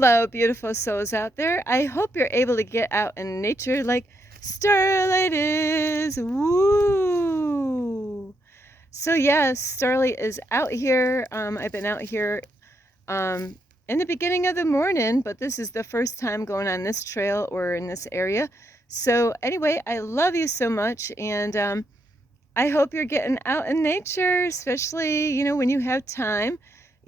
Hello, beautiful souls out there. I hope you're able to get out in nature like Starlight is. Woo! So yes, Starlight is out here. I've been out here in the beginning of the morning, but this is the first time going on this trail or in this area. So anyway, I love you so much, and I hope you're getting out in nature, especially, when you have time.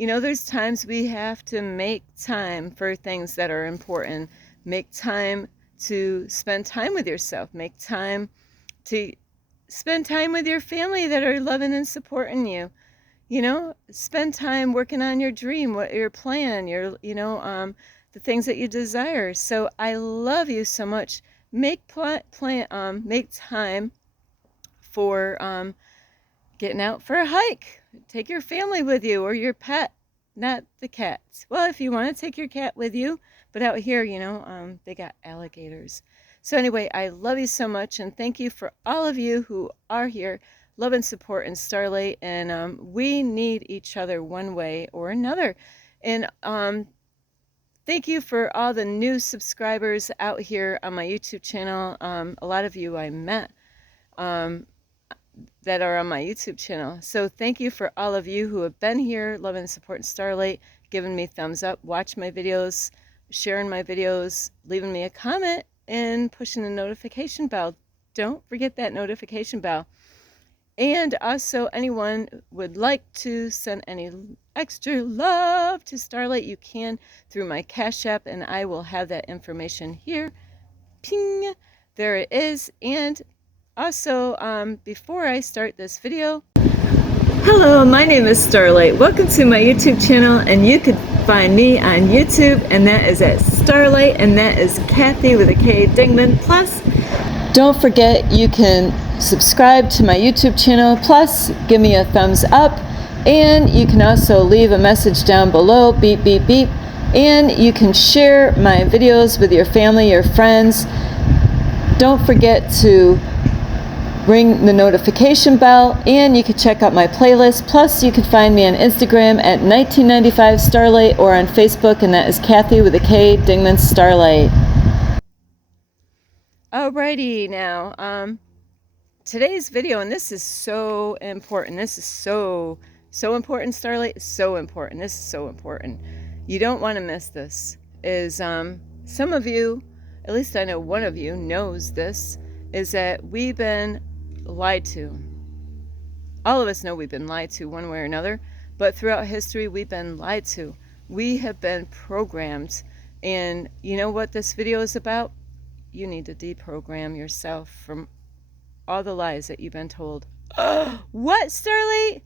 There's times we have to make time for things that are important. Make time to spend time with yourself. Make time to spend time with your family that are loving and supporting you. Spend time working on your dream, what your plan, the things that you desire. So I love you so much. Make time for getting out for a hike. Take your family with you or your pet, not the cats. Well, if you want to take your cat with you, but out here, they got alligators. So anyway, I love you so much, and thank you for all of you who are here, love and support in Starlight, and we need each other one way or another. And thank you for all the new subscribers out here on my YouTube channel. A lot of you I met. That are on my YouTube channel. So thank you for all of you who have been here, loving and supporting Starlight, giving me thumbs up, watching my videos, sharing my videos, leaving me a comment, and pushing the notification bell. Don't forget that notification bell. And also, anyone would like to send any extra love to Starlight, you can through my Cash App, and I will have that information here. Ping! There it is. And also, before I start this video, hello, my name is Starlight. Welcome to my YouTube channel, and you can find me on YouTube, and that is at Starlight, and that is Kathy with a K Dingman. Plus, don't forget you can subscribe to my YouTube channel, plus give me a thumbs up, and you can also leave a message down below, beep, beep, beep, and you can share my videos with your family, your friends. Don't forget to ring the notification bell, and you can check out my playlist. Plus, you can find me on Instagram at 1995 Starlight or on Facebook, and that is Kathy with a K Dingman Starlight. Alrighty, now, today's video, and this is so important. This is so important, Starlight. So important. This is so important. You don't want to miss this. Is some of you, at least I know one of you knows this, is that we've been lied to. All of us know we've been lied to one way or another, but throughout history we've been lied to. We have been programmed, and you know what this video is about? You need to deprogram yourself from all the lies that you've been told. What, Starlight?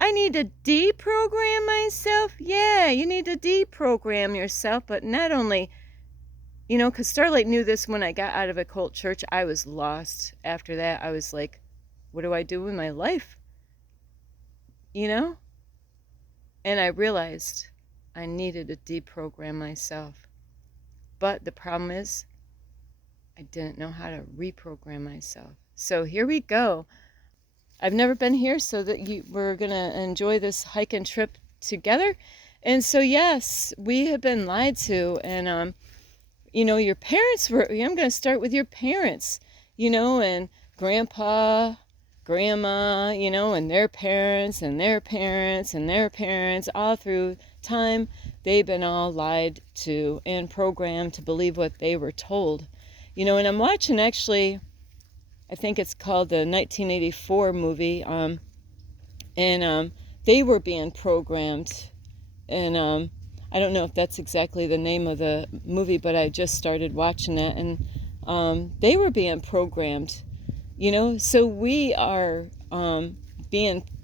I need to deprogram myself? Yeah, you need to deprogram yourself, but not only, because Starlight knew this when I got out of a cult church. I was lost. After that, I was like, what do I do with my life? And I realized I needed to deprogram myself. But the problem is, I didn't know how to reprogram myself. So here we go. I've never been here, so that we're going to enjoy this hiking trip together. And so, yes, we have been lied to. And, your parents were, I'm going to start with your parents, and grandpa, grandma, and their parents and their parents and their parents, all through time, they've been all lied to and programmed to believe what they were told. And I'm watching, actually, I think it's called the 1984 movie, and they were being programmed, and I don't know if that's exactly the name of the movie, but I just started watching it, and they were being programmed, so we are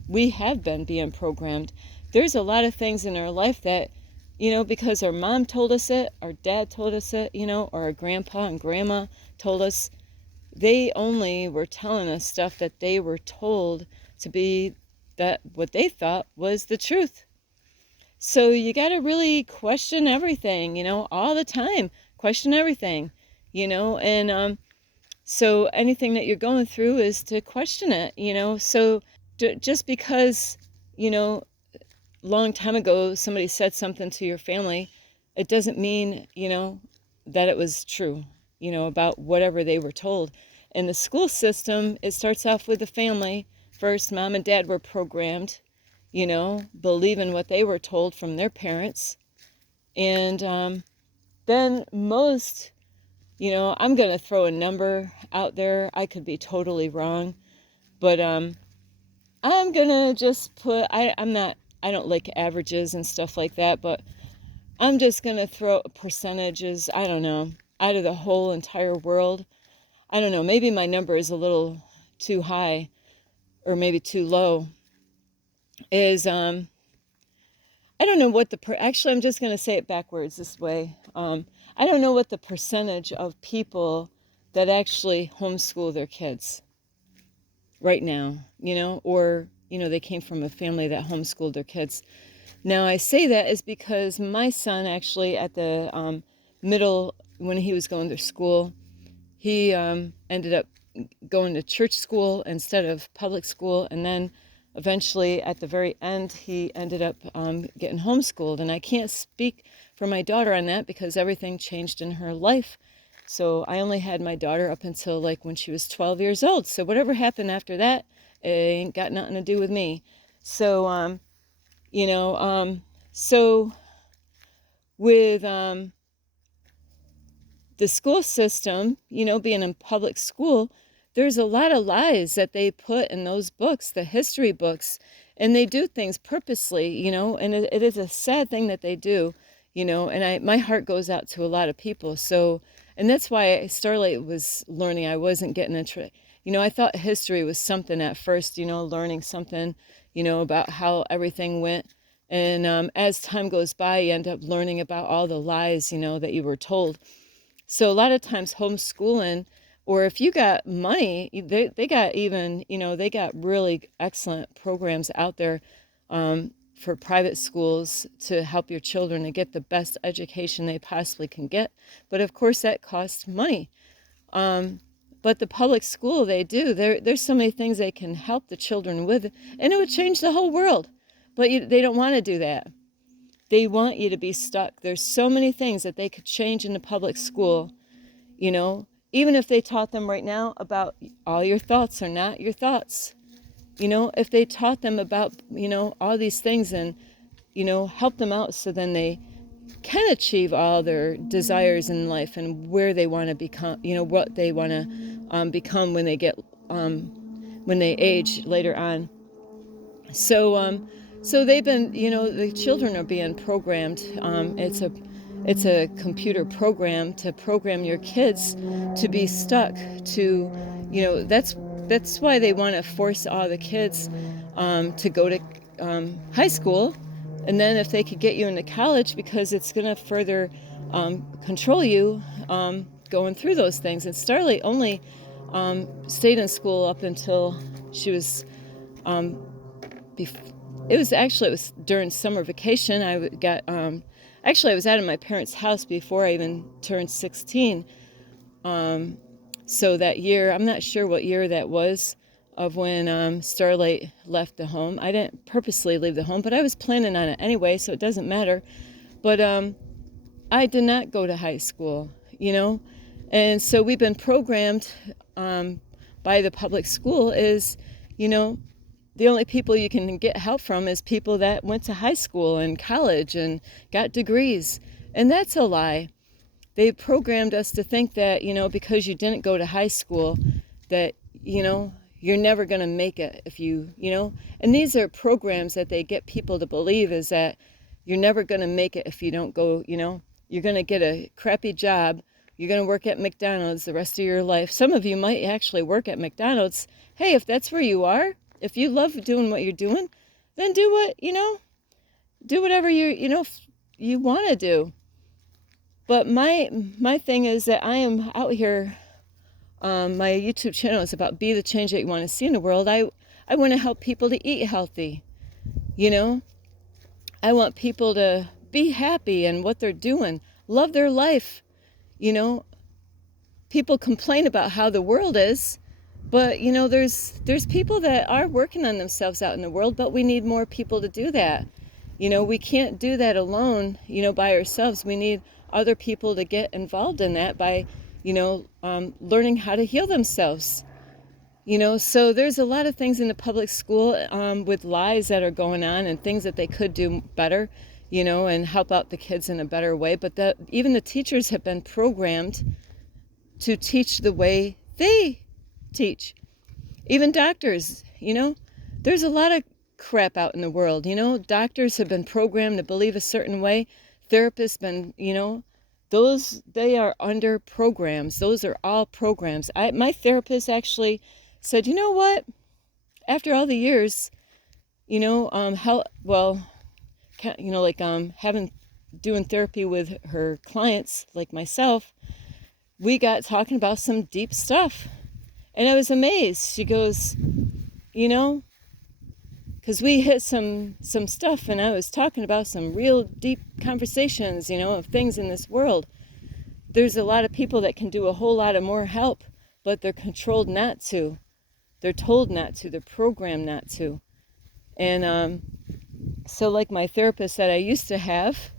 we have been being programmed. There's a lot of things in our life that, because our mom told us it, our dad told us it, or our grandpa and grandma told us, they only were telling us stuff that they were told to be that what they thought was the truth. So you got to really question everything, all the time. Question everything, and so anything that you're going through is to question it, So just because, long time ago somebody said something to your family, it doesn't mean, that it was true, about whatever they were told. In the school system, it starts off with the family. First, mom and dad were programmed, believing what they were told from their parents. And then most, I'm going to throw a number out there. I could be totally wrong. But I'm going to just put, I don't like averages and stuff like that, but I'm just going to throw percentages, I don't know, out of the whole entire world. I don't know, maybe my number is a little too high or maybe too low. Is, I don't know what actually, I'm just going to say it backwards this way. I don't know what the percentage of people that actually homeschool their kids right now, or, they came from a family that homeschooled their kids. Now, I say that is because my son actually at the middle, when he was going to school, he ended up going to church school instead of public school. And then eventually at the very end, he ended up getting homeschooled. And I can't speak for my daughter on that because everything changed in her life. So I only had my daughter up until like when she was 12 years old. So whatever happened after that, it ain't got nothing to do with me. So, so with the school system, being in public school, there's a lot of lies that they put in those books, the history books, and they do things purposely, and it is a sad thing that they do, and my heart goes out to a lot of people. So, and that's why Starlight was learning. I wasn't getting into, I thought history was something at first, learning something, about how everything went. And as time goes by, you end up learning about all the lies, that you were told. So a lot of times homeschooling, or if you got money, they got even, they got really excellent programs out there for private schools to help your children to get the best education they possibly can get. But of course that costs money. But the public school, they do. There's so many things they can help the children with, and it would change the whole world. But they don't want to do that. They want you to be stuck. There's so many things that they could change in the public school, even if they taught them right now about all your thoughts are not your thoughts. If they taught them about, all these things and, help them out so then they can achieve all their desires in life and where they want to become, what they want to become when they get, when they age later on. So they've been, the children are being programmed. It's a computer program to program your kids to be stuck to, that's why they want to force all the kids to go to high school. And then if they could get you into college, because it's going to further control you going through those things. And Starlight only stayed in school up until she was, it was during summer vacation. I got, I was out of my parents' house before I even turned 16. So that year, I'm not sure what year that was, of when Starlight left the home. I didn't purposely leave the home, but I was planning on it anyway, so it doesn't matter. But I did not go to high school, and so we've been programmed by the public school is, the only people you can get help from is people that went to high school and college and got degrees, and that's a lie. They programmed us to think that, because you didn't go to high school, that, you're never going to make it if you, and these are programs that they get people to believe is that you're never going to make it if you don't go, you're going to get a crappy job. You're going to work at McDonald's the rest of your life. Some of you might actually work at McDonald's. Hey, if that's where you are, if you love doing what you're doing, then do what, do whatever you want to do. But my thing is that I am out here. My YouTube channel is about be the change that you want to see in the world. I want to help people to eat healthy. I want people to be happy in what they're doing, love their life. People complain about how the world is, but there's people that are working on themselves out in the world, but we need more people to do that. We can't do that alone, by ourselves. We need other people to get involved in that by, learning how to heal themselves. So there's a lot of things in the public school with lies that are going on and things that they could do better, and help out the kids in a better way. But even the teachers have been programmed to teach the way they teach. Even doctors, there's a lot of crap out in the world. Doctors have been programmed to believe a certain way. Therapists been, they are under programs. Those are all programs. My therapist actually said, you know what? After all the years, doing therapy with her clients like myself, we got talking about some deep stuff. And I was amazed. She goes, because we hit some stuff, and I was talking about some real deep conversations, of things in this world. There's a lot of people that can do a whole lot of more help, but they're controlled not to. They're told not to. They're programmed not to. And so like my therapist that I used to have,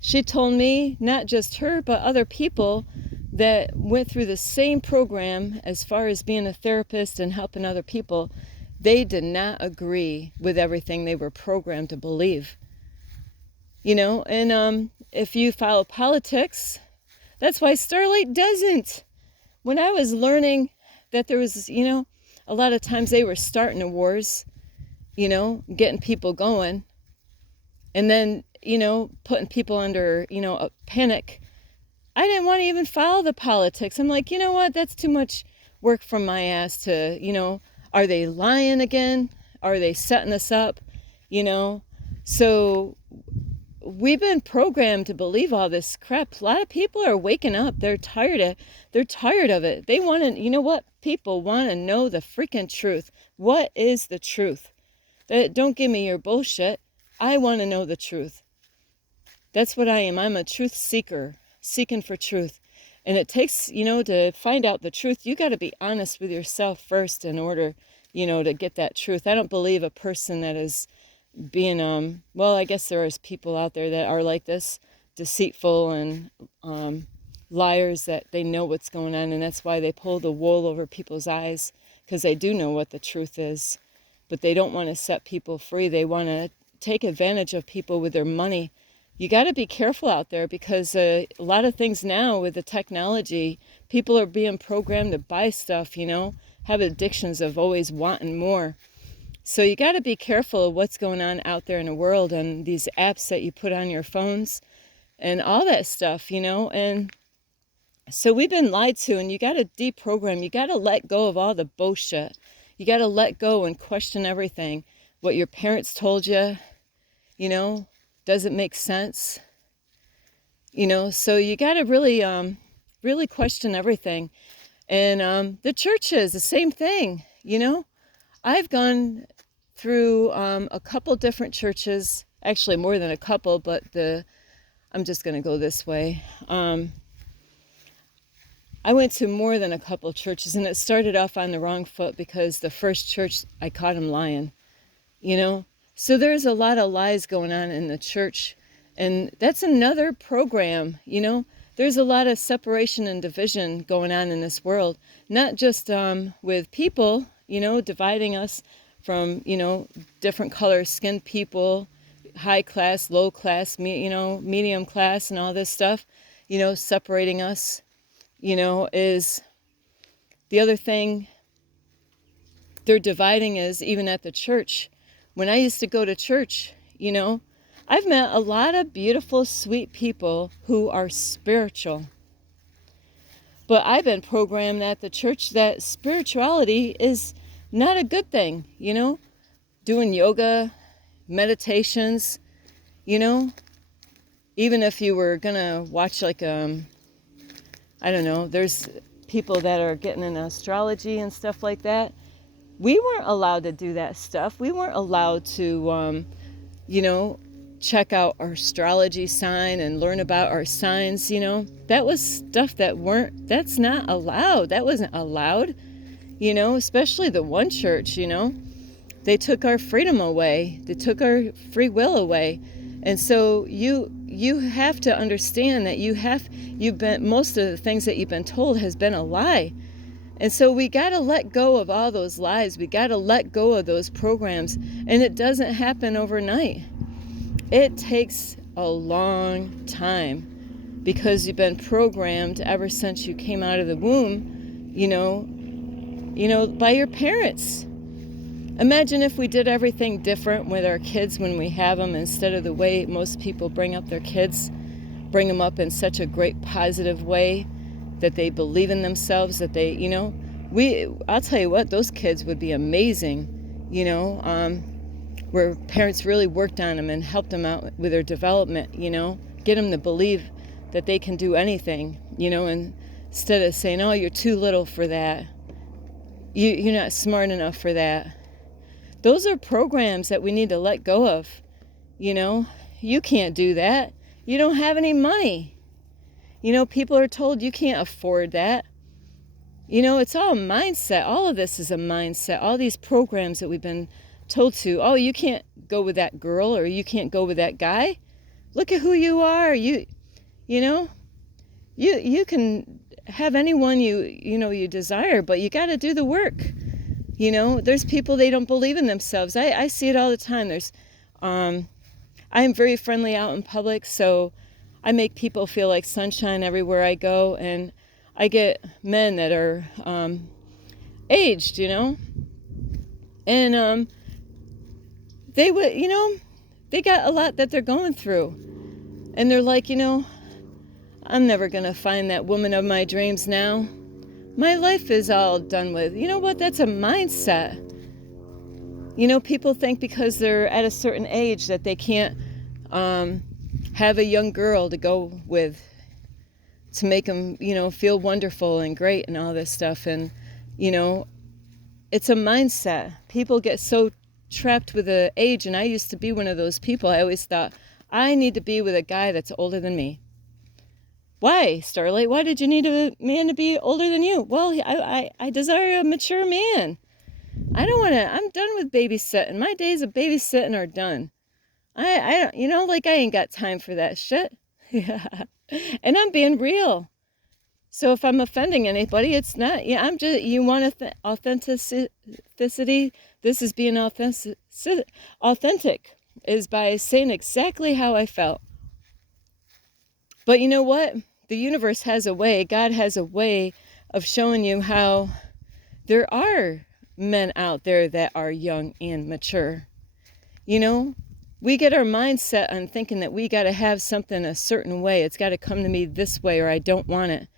she told me, not just her, but other people that went through the same program as far as being a therapist and helping other people, they did not agree with everything they were programmed to believe. And if you follow politics, that's why Starlight doesn't. When I was learning that there was, a lot of times they were starting the wars, getting people going, and then, putting people under, a panic. I didn't want to even follow the politics. I'm like, you know what? That's too much work from my ass to, are they lying again? Are they setting us up? So we've been programmed to believe all this crap. A lot of people are waking up. They're tired of it. They want to, People want to know the freaking truth. What is the truth? Don't give me your bullshit. I want to know the truth. That's what I am. I'm a truth seeker, seeking for truth. And it takes, to find out the truth, you got to be honest with yourself first in order, to get that truth. I don't believe a person that is being, I guess there is people out there that are like this, deceitful and liars, that they know what's going on, and that's why they pull the wool over people's eyes, because they do know what the truth is. But they don't want to set people free. They want to take advantage of people with their money. You got to be careful out there, because a lot of things now with the technology, people are being programmed to buy stuff, have addictions of always wanting more. So you got to be careful of what's going on out there in the world, and these apps that you put on your phones and all that stuff, and so we've been lied to, and you got to deprogram. You got to let go of all the bullshit. You got to let go and question everything. What your parents told you, doesn't make sense. So you got to really question everything. And the churches, the same thing, I've gone through a couple different churches, actually more than a couple, but I'm just going to go this way. I went to more than a couple churches, and it started off on the wrong foot, because the first church, I caught him lying, So there's a lot of lies going on in the church, and that's another program, There's a lot of separation and division going on in this world, not just with people, dividing us from, different color skinned people, high class, low class, medium class, and all this stuff, separating us. Is the other thing they're dividing is even at the church. When I used to go to church, I've met a lot of beautiful, sweet people who are spiritual. But I've been programmed at the church that spirituality is not a good thing, doing yoga, meditations, even if you were going to watch I don't know, there's people that are getting into astrology and stuff like that. We weren't allowed to do that stuff. We weren't allowed to, check out our astrology sign and learn about our signs, That was stuff that's not allowed. That wasn't allowed, especially the one church, They took our freedom away. They took our free will away. And so you have to understand that you've been, most of the things that you've been told has been a lie. And so we got to let go of all those lies. We got to let go of those programs. And it doesn't happen overnight. It takes a long time, because you've been programmed ever since you came out of the womb, by your parents. Imagine if we did everything different with our kids when we have them, instead of the way most people bring up their kids, bring them up in such a great positive way that they believe in themselves, that they, I'll tell you what, those kids would be amazing, where parents really worked on them and helped them out with their development, get them to believe that they can do anything, and instead of saying, oh, you're too little for that, you're not smart enough for that. Those are programs that we need to let go of. You can't do that. You don't have any money. People are told you can't afford that. It's all a mindset. All of this is a mindset. All these programs that we've been told to, oh, you can't go with that girl, or you can't go with that guy. Look at who you are. You can have anyone you desire, but you got to do the work. There's people, they don't believe in themselves. I see it all the time. I am very friendly out in public, so I make people feel like sunshine everywhere I go, and I get men that are aged, and they would, they got a lot that they're going through, and they're like, I'm never gonna find that woman of my dreams now. My life is all done with. You know what? That's a mindset. People think because they're at a certain age that they can't have a young girl to go with to make them, feel wonderful and great and all this stuff. And, it's a mindset. People get so trapped with the age, and I used to be one of those people. I always thought, I need to be with a guy that's older than me. Why, Starlight? Why did you need a man to be older than you? Well, I desire a mature man. I don't want to, I'm done with babysitting. My days of babysitting are done. I don't, I ain't got time for that shit. Yeah. And I'm being real. So if I'm offending anybody, it's not, I'm just, you want authenticity? This is being authentic, is by saying exactly how I felt. But you know what? The universe has a way, God has a way of showing you how there are men out there that are young and mature. We get our mindset on thinking that we got to have something a certain way. It's got to come to me this way, or I don't want it.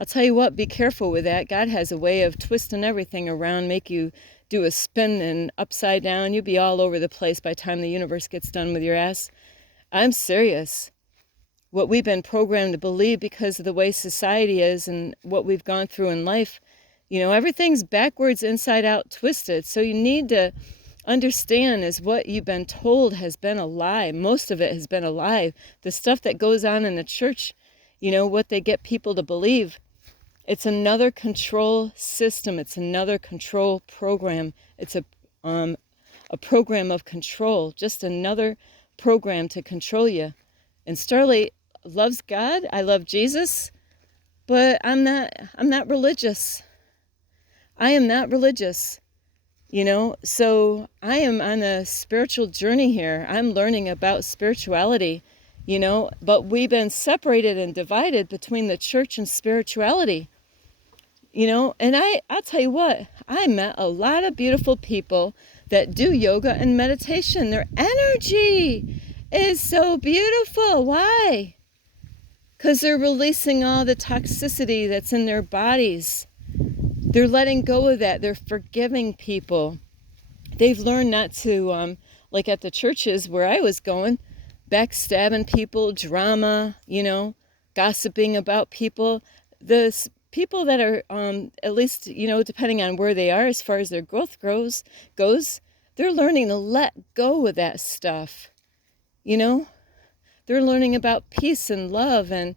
I'll tell you what, be careful with that. God has a way of twisting everything around, make you do a spin and upside down. You'll be all over the place by the time the universe gets done with your ass. I'm serious. What we've been programmed to believe because of the way society is and what we've gone through in life, everything's backwards, inside out, twisted. So you need to understand is what you've been told has been a lie. Most of it has been a lie. The stuff that goes on in the church, what they get people to believe, it's another control system. It's another control program. It's a program of control, just another program to control you. And Starlight loves God. I love Jesus, but I'm not religious. I am not religious. So I am on a spiritual journey here. I'm learning about spirituality, but we've been separated and divided between the church and spirituality, and I'll tell you what, I met a lot of beautiful people that do yoga and meditation. Their energy is so beautiful. Why? Because they're releasing all the toxicity that's in their bodies. They're letting go of that. They're forgiving people. They've learned not to, like at the churches where I was going, backstabbing people, drama, gossiping about people. The people that are, at least, depending on where they are as far as their growth goes, they're learning to let go of that stuff. They're learning about peace and love and,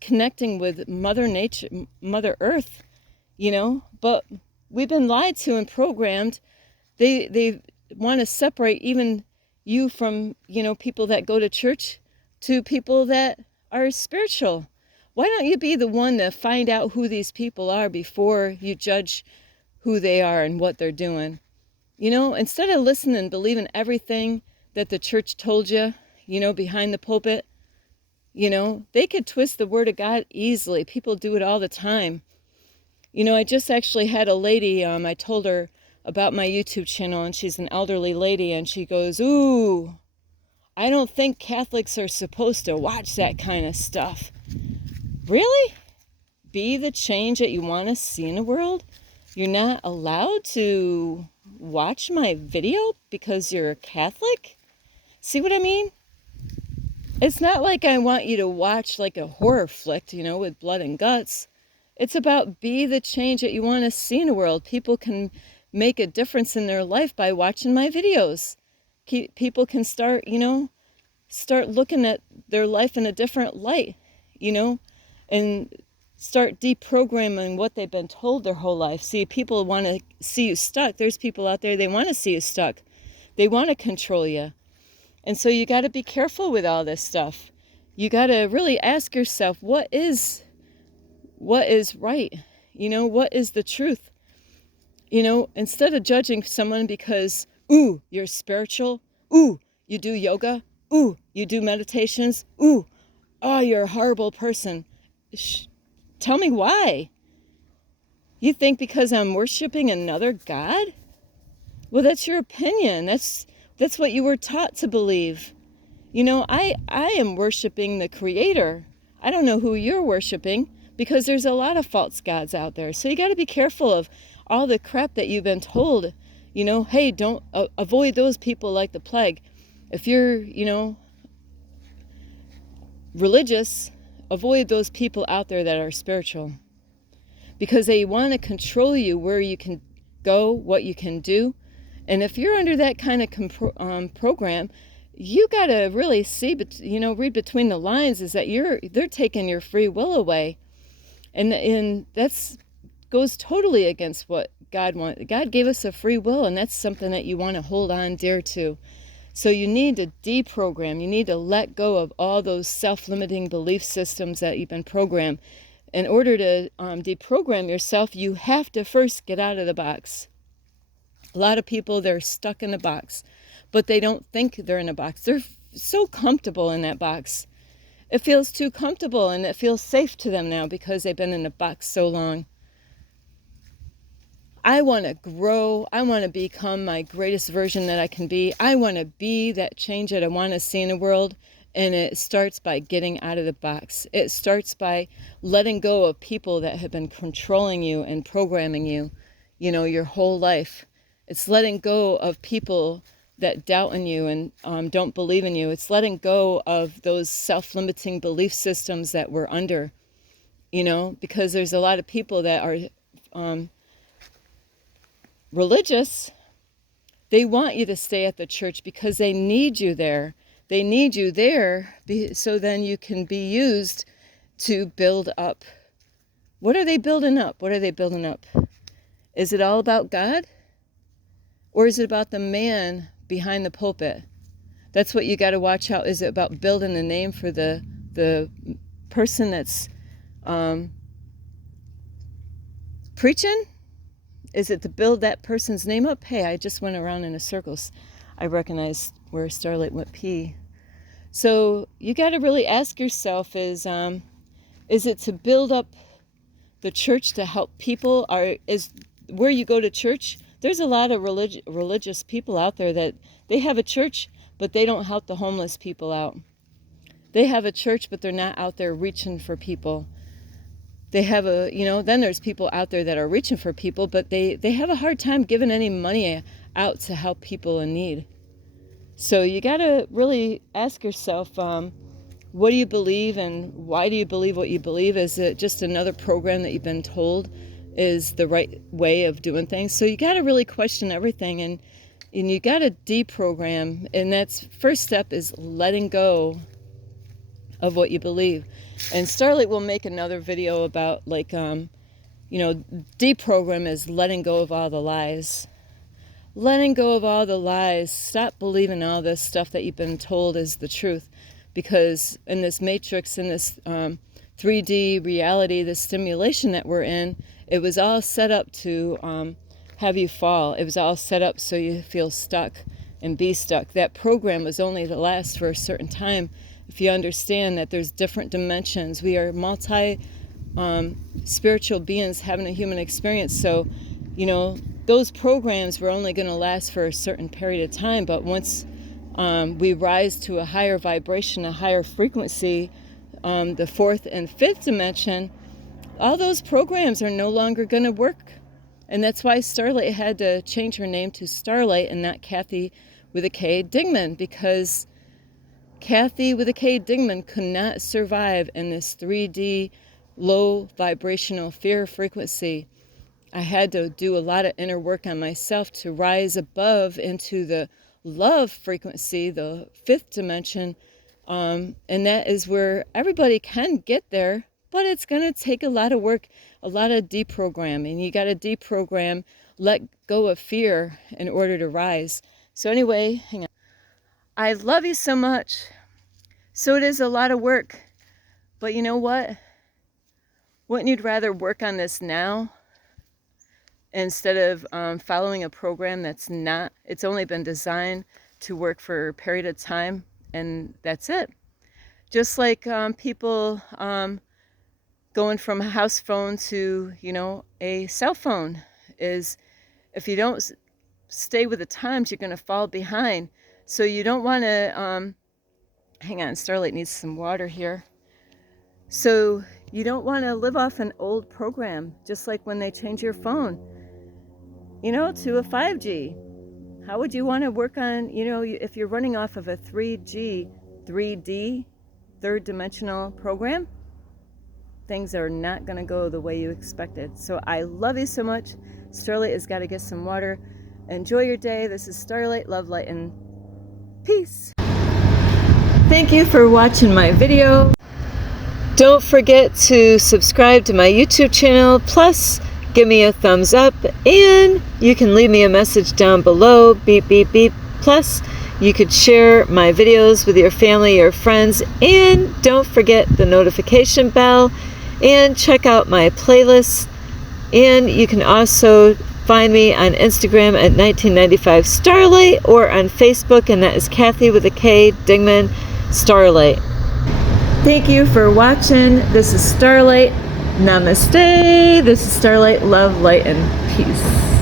connecting with Mother Nature, Mother Earth, but we've been lied to and programmed They want to separate even you from, people that go to church to people that are spiritual. Why don't you be the one to find out who these people are before you judge who they are and what they're doing? Instead of listening and believing everything that the church told you, behind the pulpit, they could twist the word of God easily. People do it all the time. I just actually had a lady, I told her about my YouTube channel, and she's an elderly lady, and she goes, "Ooh, I don't think Catholics are supposed to watch that kind of stuff." Really? Be the change that you want to see in the world? You're not allowed to watch my video because you're a Catholic? See what I mean? It's not like I want you to watch like a horror flick, with blood and guts. It's about be the change that you want to see in the world. People can make a difference in their life by watching my videos. People can start looking at their life in a different light, and start deprogramming what they've been told their whole life. See, people want to see you stuck. There's people out there, they want to see you stuck. They want to control you. And so you got to be careful with all this stuff. You got to really ask yourself, what is right? What is the truth? Instead of judging someone because, ooh, you're spiritual, ooh, you do yoga, ooh, you do meditations, ooh, oh, you're a horrible person. Tell me why. You think because I'm worshiping another God? Well, that's your opinion. That's what you were taught to believe. I am worshiping the Creator. I don't know who you're worshiping, because there's a lot of false gods out there. So you got to be careful of all the crap that you've been told. Hey, don't avoid those people like the plague. If you're, religious, avoid those people out there that are spiritual, because they want to control you, where you can go, what you can do. And if you're under that kind of program, you got to really see, read between the lines, is that they're taking your free will away. And that's goes totally against what God wants. God gave us a free will, and that's something that you want to hold on dear to. So you need to deprogram. You need to let go of all those self-limiting belief systems that you've been programmed. In order to deprogram yourself, you have to first get out of the box. A lot of people, they're stuck in the box, but they don't think they're in a box. They're so comfortable in that box. It feels too comfortable, and it feels safe to them now because they've been in a box so long. I want to grow. I want to become my greatest version that I can be. I want to be that change that I want to see in the world. And it starts by getting out of the box. It starts by letting go of people that have been controlling you and programming you, your whole life. It's letting go of people that doubt in you and don't believe in you. It's letting go of those self-limiting belief systems that we're under, because there's a lot of people that are religious. They want you to stay at the church because they need you there. They need you there so then you can be used to build up. What are they building up? What are they building up? Is it all about God? Or is it about the man behind the pulpit? That's what you got to watch out. Is it about building a name for the person that's preaching? Is it to build that person's name up? Hey, I just went around in a circle. I recognized where Starlight went pee. So you got to really ask yourself, is it to build up the church to help people? Is where you go to church, there's a lot of religious people out there that they have a church, but they don't help the homeless people out. They have a church, but they're not out there reaching for people. They have then there's people out there that are reaching for people, but they have a hard time giving any money out to help people in need. So you got to really ask yourself, what do you believe and why do you believe what you believe? Is it just another program that you've been told is the right way of doing things? So you got to really question everything, and you got to deprogram. And that's first step is letting go of what you believe. And Starlight will make another video about deprogram is letting go of all the lies. letting go of all the lies. Stop believing all this stuff that you've been told is the truth, because in this matrix, in this 3D reality, this stimulation that we're in, it was all set up to have you fall. It was all set up so you feel stuck and be stuck. That program was only to last for a certain time. If you understand that there's different dimensions, we are multi spiritual beings having a human experience. So, you know, those programs were only going to last for a certain period of time. But once we rise to a higher vibration, a higher frequency, the fourth and fifth dimension, all those programs are no longer going to work. And that's why Starlight had to change her name to Starlight and not Kathy with a K Dingman, because Kathy with a K Dingman could not survive in this 3D low vibrational fear frequency. I had to do a lot of inner work on myself to rise above into the love frequency, the fifth dimension. And that is where everybody can get there, but it's going to take a lot of work, a lot of deprogramming. You got to deprogram, let go of fear in order to rise. So anyway, hang on. I love you so much. So it is a lot of work, but you know what? Wouldn't you rather work on this now instead of following a program that's not, it's only been designed to work for a period of time and that's it. Just like people going from a house phone to, you know, a cell phone is, if you don't stay with the times, you're going to fall behind. So you don't want to, hang on, Starlight needs some water here. So you don't want to live off an old program, just like when they change your phone, you know, to a 5G. How would you want to work on, you know, if you're running off of a 3D, third dimensional program? Things are not going to go the way you expected. So I love you so much. Starlight has got to get some water. Enjoy your day. This is Starlight, love, light, and peace. Thank you for watching my video. Don't forget to subscribe to my YouTube channel, plus give me a thumbs up, and you can leave me a message down below, beep, beep, beep. Plus, you could share my videos with your family or friends, and don't forget the notification bell, and check out my playlist. And you can also find me on Instagram at 1995 Starlight, or on Facebook, and that is Kathy with a K Dingman Starlight. Thank you for watching. This is Starlight. Namaste. This is Starlight, love, light, and peace.